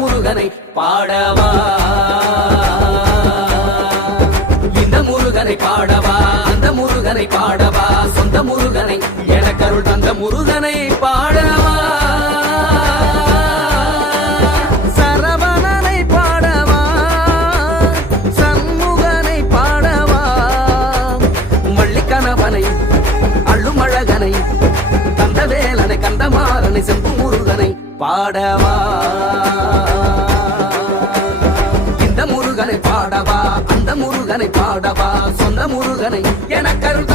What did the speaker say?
முருகனை பாடவா, இந்த முருகனை பாடவா, அந்த முருகனை பாடவா, சொந்த முருகனை எனக்கருள் தந்த முருகனை பாடவா, சரவணனை பாடவா, சண்முகனை பாடவா, வள்ளிக்கணவனை அள்ளுமழகனை கந்தவேலனை கந்தமாறனை செம்பு முருகனை பாடவா, இந்த முருகனை பாடவா, அந்த முருகனை பாடவா, சொந்த முருகனை எனக்கருள்